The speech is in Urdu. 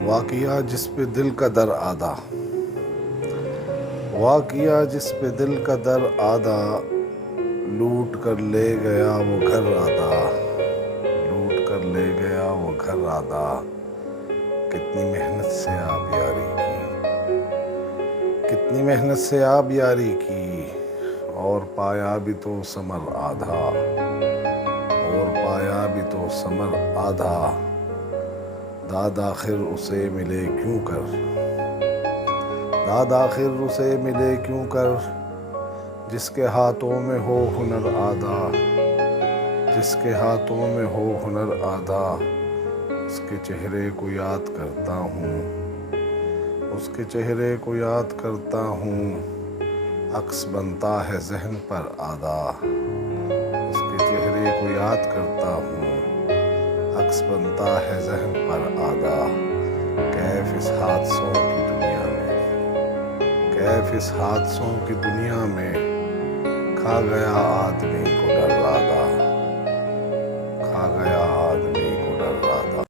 واقعہ جس پہ دل کا در آدھا، واقعہ جس پہ دل کا در آدھا، لوٹ کر لے گیا وہ گھر آدھا، لوٹ کر لے گیا وہ گھر آدھا۔ کتنی محنت سے آپ یاری کی، کتنی محنت سے آپ یاری کی، اور پایا بھی تو ثمر آدھا، اور پایا بھی تو ثمر آدھا۔ داد آخر اسے ملے کیوں کر، داد آخر اسے ملے کیوں کر، جس کے ہاتھوں میں ہو ہنر آدھا، جس کے ہاتھوں میں ہو ہنر آدھا۔ اس کے چہرے کو یاد کرتا ہوں، اس کے چہرے کو یاد کرتا ہوں، عکس بنتا ہے ذہن پر آدھا، اس کے چہرے کو یاد کرتا ہوں، عکس بنتا ہے ذہن پر آدھا۔ کیف اس حادثوں کی دنیا میں، کیف اس حادثوں کی دنیا میں، کھا گیا آدمی کو ڈر آدھا۔